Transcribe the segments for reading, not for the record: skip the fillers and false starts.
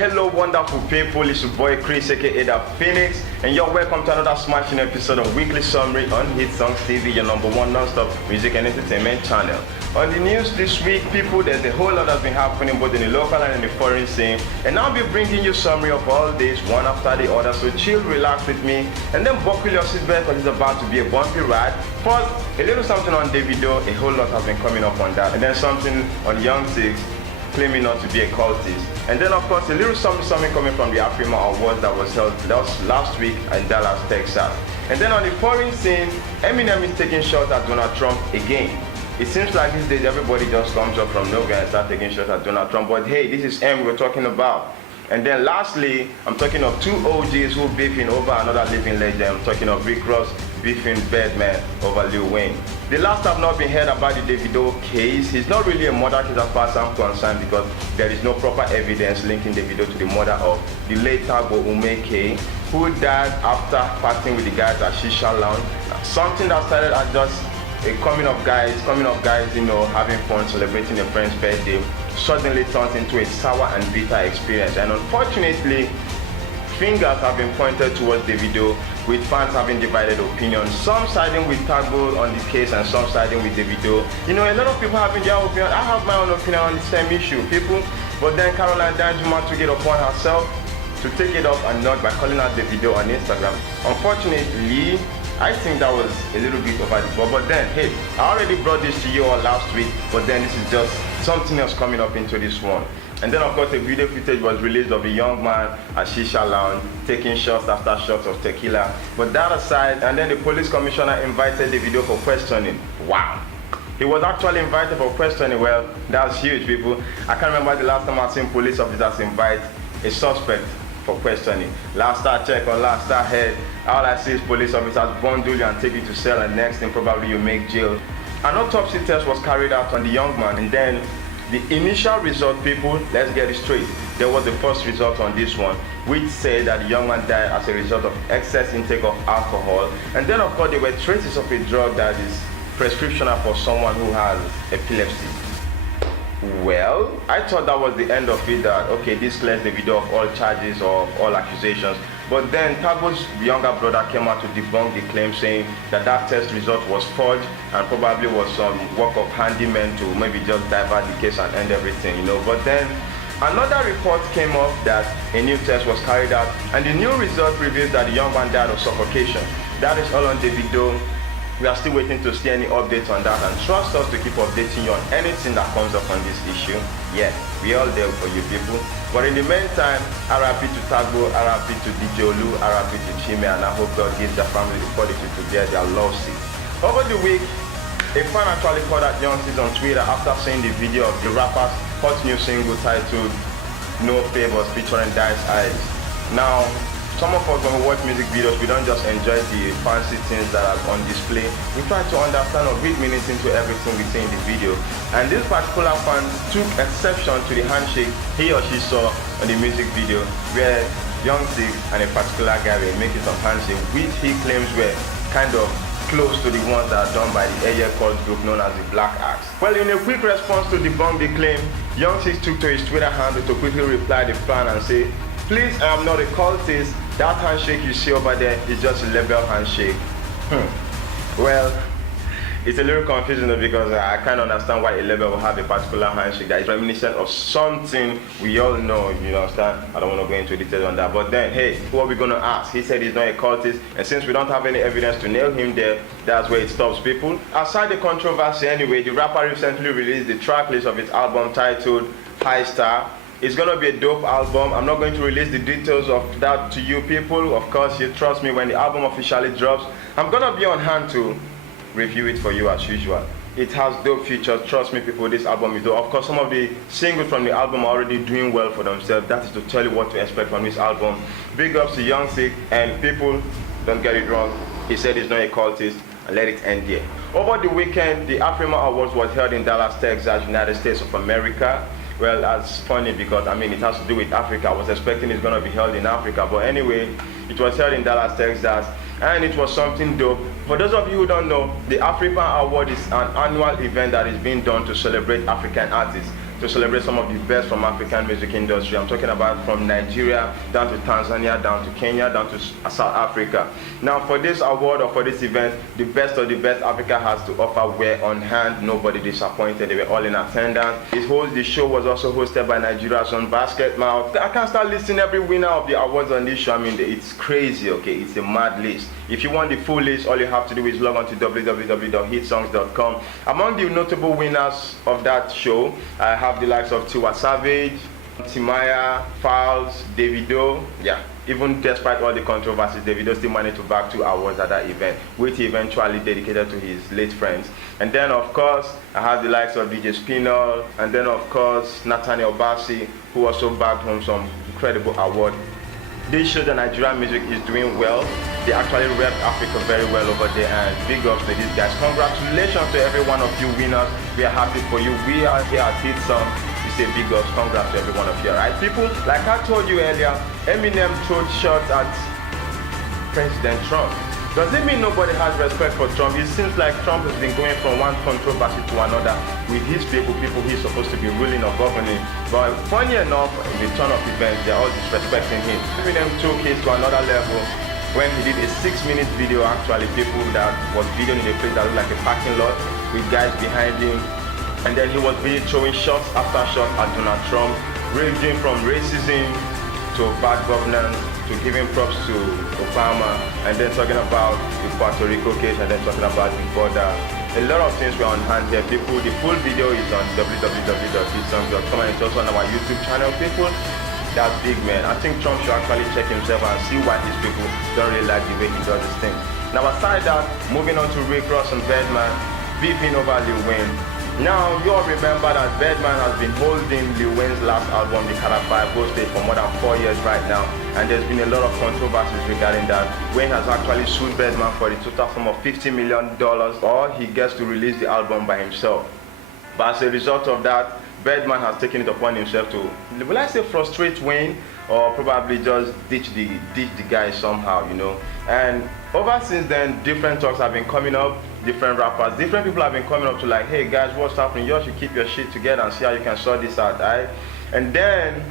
Hello wonderful people, it's your boy Chris aka The Phoenix, and you're welcome to another smashing episode of Weekly Summary on Hitsongz TV, your #1 non-stop music and entertainment channel. On the news this week, people, there's a whole lot that's been happening both in the local and in the foreign scene, and I'll be bringing you summary of all this one after the other, so chill, relax with me, and then buckle your seatbelt because it's about to be a bumpy ride. First, a little something on Davido, a whole lot has been coming up on that, and then something on Hitsongz claiming not to be a cultist. And then of course a little something coming from the Afrima Awards that was held last week in Dallas, Texas. And then on the foreign scene, Eminem is taking shots at Donald Trump again. It seems like these days everybody just comes up from nowhere and starts taking shots at Donald Trump, but hey, this is M we're talking about. And then lastly, I'm talking of two OGs who beefing over another living legend. I'm talking of Rick Ross beefing Birdman over Lil Wayne. The last have not been heard about the Davido case. It's not really a murder case as far as I'm concerned because there is no proper evidence linking Davido to the murder of the late Tagbo Umeke, who died after partying with the guys at Shisha Lounge. Something that started as just a coming of guys, you know, having fun, celebrating a friend's birthday, suddenly turns into a sour and bitter experience. And unfortunately, fingers have been pointed towards Davido, with fans having divided opinions. Some siding with Tagbo on the case and some siding with Davido. You know, a lot of people having their opinion. I have my own opinion on the same issue, people. But then Caroline Danjuma took it upon herself to take it up a notch by calling out Davido on Instagram. Unfortunately, I think that was a little bit over the top, but then, hey, I already brought this to you all last week, but then this is just something else coming up into this one. And then of course a video footage was released of a young man at Shisha Lounge taking shots after shots of tequila. But that aside, and then the police commissioner invited Davido for questioning. Wow. He was actually invited for questioning. Well, that's huge, people. I can't remember the last time I've seen police officers invite a suspect for questioning. Last I checked or last I heard, all I see is police officers bundle you and take you to cell, and next thing probably you make jail. An autopsy test was carried out on the young man, and then the initial result, people, let's get it straight. There was the first result on this one, which said that the young man died as a result of excess intake of alcohol. And then of course there were traces of a drug that is prescriptional for someone who has epilepsy. Well, I thought that was the end of it, that okay, this clears Davido of all charges or of all accusations. But then Tagbo's younger brother came out to debunk the claim, saying that that test result was forged and probably was some work of handymen to maybe just divert the case and end everything, you know. But then another report came up that a new test was carried out, and the new result reveals that the young man died of suffocation. That is all on Davido. We are still waiting to see any updates on that, and trust us to keep updating you on anything that comes up on this issue. Yeah, we all there for you people. But in the meantime, RIP to Tagbo, RIP to DJ Olu, RIP to Chime, and I hope God gives their family the fortitude to bear their losses. Over the week, a fan actually called out Hitsongz on Twitter after seeing the video of the rapper's hot new single titled No Favors featuring Dice Eyes. Now, some of us, when we watch music videos, we don't just enjoy the fancy things that are on display. We try to understand or read meanings into everything we see in the video. And this particular fan took exception to the handshake he or she saw on the music video, where Hitsongz and a particular guy were making some handshake, which he claims were kind of close to the ones that are done by the area cult group known as the Black Axe. Well, in a quick response to debunk the claim, Hitsongz took to his Twitter handle to quickly reply the fan and say, "Please, I am not a cultist. That handshake you see over there is just a label handshake." Well, it's a little confusing though, because I can't understand why a label will have a particular handshake that is reminiscent of something we all know, you understand? I don't want to go into details on that. But then, hey, what are we going to ask? He said he's not a cultist, and since we don't have any evidence to nail him there, that's where it stops, people. Aside the controversy anyway, the rapper recently released the track list of his album titled High Star. It's gonna be a dope album. I'm not going to release the details of that to you people. Of course, you trust me, when the album officially drops, I'm gonna be on hand to review it for you as usual. It has dope features, trust me people, this album is dope. Of course, some of the singles from the album are already doing well for themselves. That is to tell you what to expect from this album. Big ups to Hitsongz, and people, don't get it wrong, he said he's not a cultist, and let it end here. Over the weekend, the Afrima Awards was held in Dallas, Texas, United States of America. Well, that's funny because, I mean, it has to do with Africa. I was expecting it's going to be held in Africa. But anyway, it was held in Dallas, Texas, and it was something dope. For those of you who don't know, the Afrima Award is an annual event that is being done to celebrate African artists. to celebrate some of the best from African music industry. I'm talking about from Nigeria down to Tanzania, down to Kenya, down to South Africa. Now for this award or for this event, the best of the best Africa has to offer were on hand. Nobody disappointed. They were all in attendance. The show was also hosted by Nigeria's own Basketmouth. I can't start listing every winner of the awards on this show. I mean, it's crazy, okay? It's a mad list. If you want the full list, all you have to do is log on to www.hitsongz.com. Among the notable winners of that show, I have the likes of Tiwa Savage, Timaya, Falz, Davido. Yeah, even despite all the controversies, Davido still managed to bag 2 awards at that event, which he eventually dedicated to his late friends. And then, of course, I have the likes of DJ Spinall, and then, of course, Nathaniel Bassey, who also bagged home some incredible award. This shows that Nigerian music is doing well. They actually rep Africa very well over there, and big ups to these guys. Congratulations to every one of you winners. We are happy for you. We are here at Hitsongz. We say big ups, congrats to every one of you, alright people? Like I told you earlier, Eminem threw shots at President Trump. Does it mean nobody has respect for Trump? It seems like Trump has been going from one controversy to another with his people he's supposed to be ruling or governing. But funny enough, in the turn of events, they're all disrespecting him. Eminem took it to another level when he did a 6-minute video, actually, people that was videoing in a place that looked like a parking lot with guys behind him. And then he was really throwing shots after shots at Donald Trump, ranging from racism to bad governance, to giving props to Obama, and then talking about the Puerto Rico case, and then talking about the border. A lot of things were on hand here, people. The full video is on www.hitsongz.com, and it's also on our YouTube channel, people. That's big, man. I think Trump should actually check himself and see why his people don't really like the way he does his thing. Now, aside that, moving on to Rick Ross and Birdman, beefing over Lil Wayne. Now, you all remember that Birdman has been holding Lil Wayne's last album, The Calabar Stage, for more than 4 years right now. And there's been a lot of controversies regarding that. Wayne has actually sued Birdman for the total sum of $50 million, or he gets to release the album by himself. But as a result of that, Birdman has taken it upon himself to, will I say, frustrate Wayne, or probably just ditch the guy somehow, you know. And ever since then, different talks have been coming up, different rappers, different people have been coming up to like, hey guys, what's happening? You all should keep your shit together and see how you can sort this out, right? And then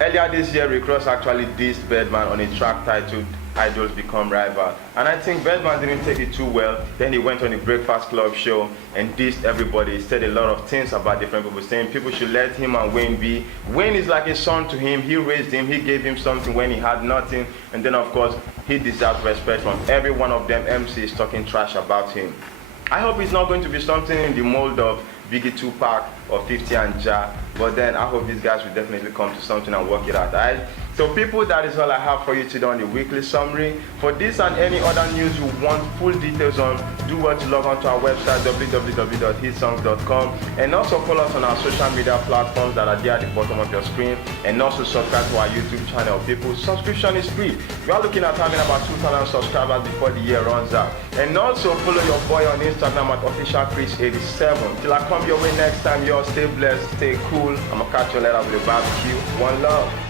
earlier this year, Rick Ross actually dissed Birdman on a track titled Idols Become Rival. And I think Birdman didn't take it too well. Then he went on the Breakfast Club show and dissed everybody. He said a lot of things about different people, saying people should let him and Wayne be. Wayne is like a son to him. He raised him. He gave him something when he had nothing. And then, of course, he deserves respect from every one of them MCs talking trash about him. I hope it's not going to be something in the mold of Biggie, Tupac, or 50 and Ja, but then I hope these guys will definitely come to something and work it out, alright? So people, that is all I have for you today on the weekly summary. For this and any other news you want full details on, do what you log on to our website www.hitsongz.com, and also follow us on our social media platforms that are there at the bottom of your screen, and also subscribe to our YouTube channel. People, subscription is free. We are looking at having about 2,000 subscribers before the year runs out. And also follow your boy on Instagram at officialchris87. Till I come your way next time, y'all stay blessed, stay cool. I'm gonna catch you later with a barbecue. One love.